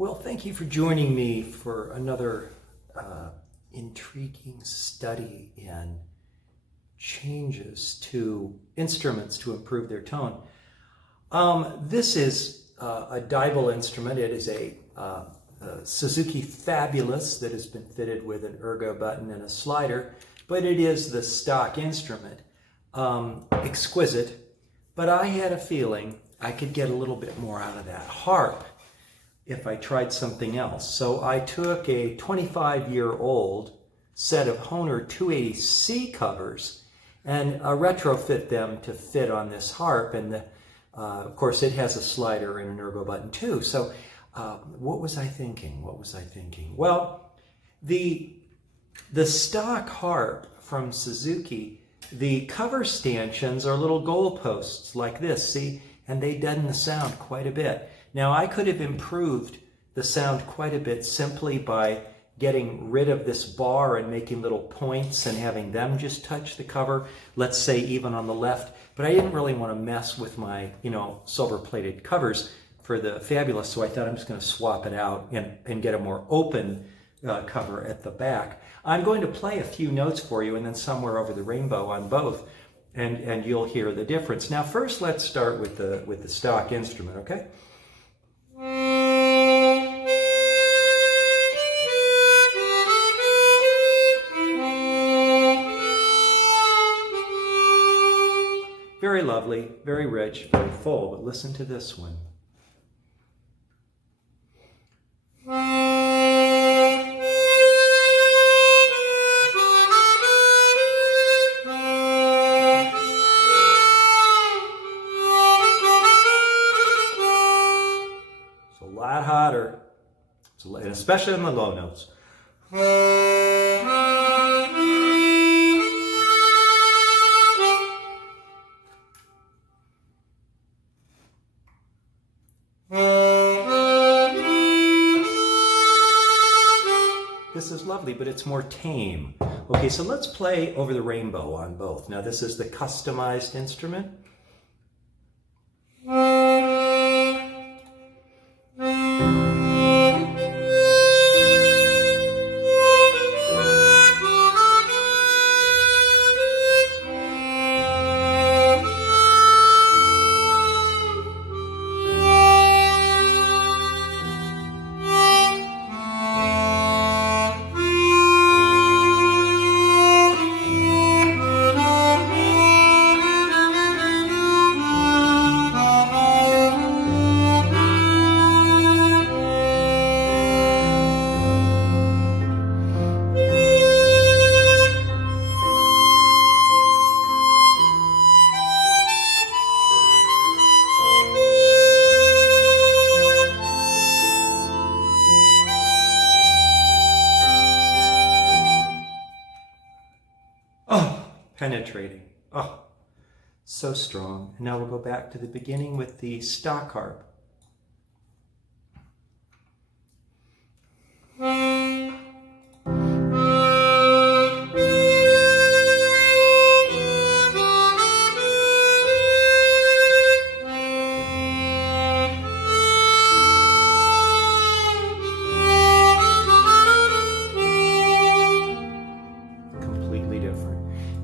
Well, thank you for joining me for another intriguing study in changes to instruments to improve their tone. This is a dibal instrument. It is a SUZUKI Fabulous that has been fitted with an ERGO button and a slider, but it is the stock instrument. Exquisite, but I had a feeling I could get a little bit more out of that harp if I tried something else. So I took a 25-year-old set of Hohner 280C covers and retrofit them to fit on this harp. And of course, it has a slider and an ERGO button too. So what was I thinking? Well, the stock harp from Suzuki, the cover stanchions are little goalposts like this, see? And they deaden the sound quite a bit. Now, I could have improved the sound quite a bit simply by getting rid of this bar and making little points and having them just touch the cover, let's say even on the left. But I didn't really want to mess with my, silver-plated covers for the Fabulous, so I thought I'm just going to swap it out and get a more open cover at the back. I'm going to play a few notes for you and then somewhere over the rainbow on both, and you'll hear the difference. Now, first, let's start with the stock instrument, okay? Very lovely, very rich, very full, but listen to this one. It's a lot hotter, and especially in the low notes. This is lovely, but it's more tame. Okay, so let's play Over the Rainbow on both. Now, this is the customized instrument. Penetrating. Oh, so strong. And now we'll go back to the beginning with the stock harp.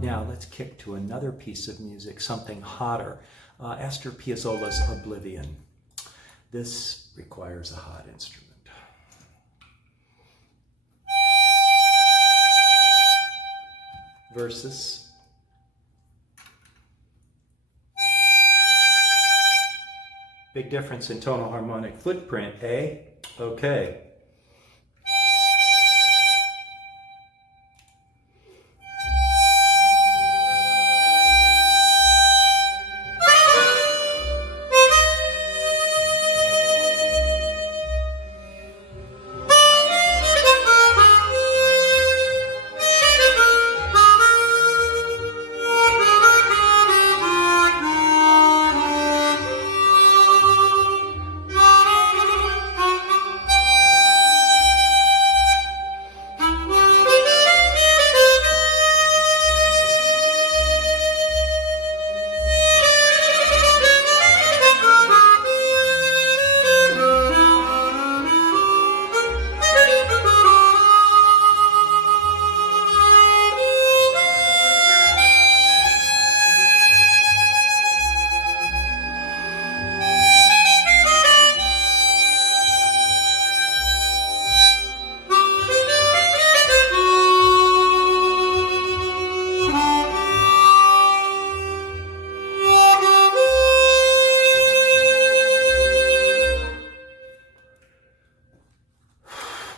Now let's kick to another piece of music, something hotter. Astor Piazzolla's Oblivion. This requires a hot instrument. Versus. Big difference in tonal harmonic footprint, eh? Okay.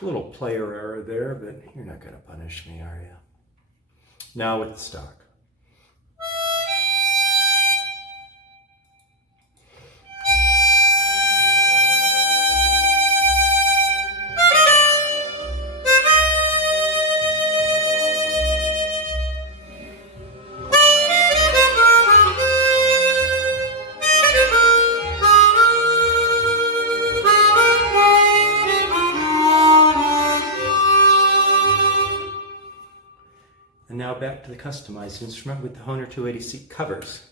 Little player error there, but you're not going to punish me, are you? Now with the stock. And now back to the customized instrument with the Hohner 280 seat covers.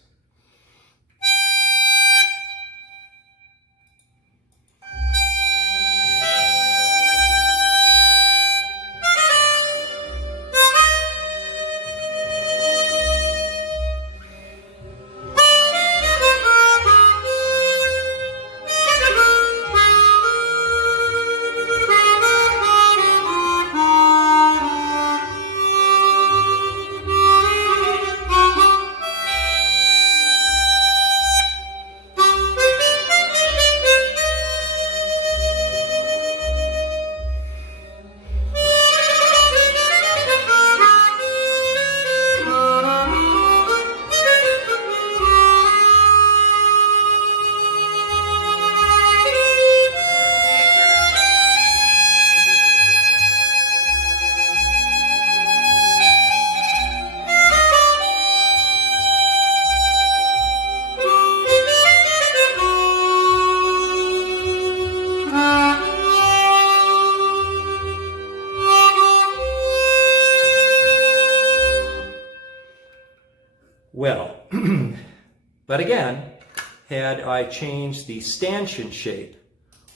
Well, but again, had I changed the stanchion shape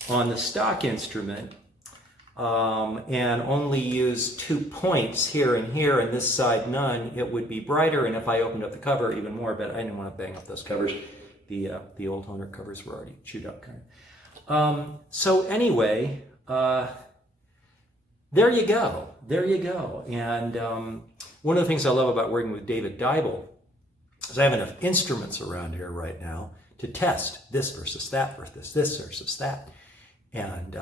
on the stock instrument and only used 2 points here and here and this side none, it would be brighter, and if I opened up the cover even more, but I didn't want to bang up those covers. The old Hohner covers were already chewed up kind of. So anyway, there you go. There you go. And one of the things I love about working with David Deibel is I have enough instruments around here right now to test this versus that versus this versus that. And,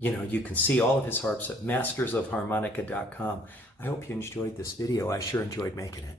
you know, you can see all of his harps at mastersofharmonica.com. I hope you enjoyed this video. I sure enjoyed making it.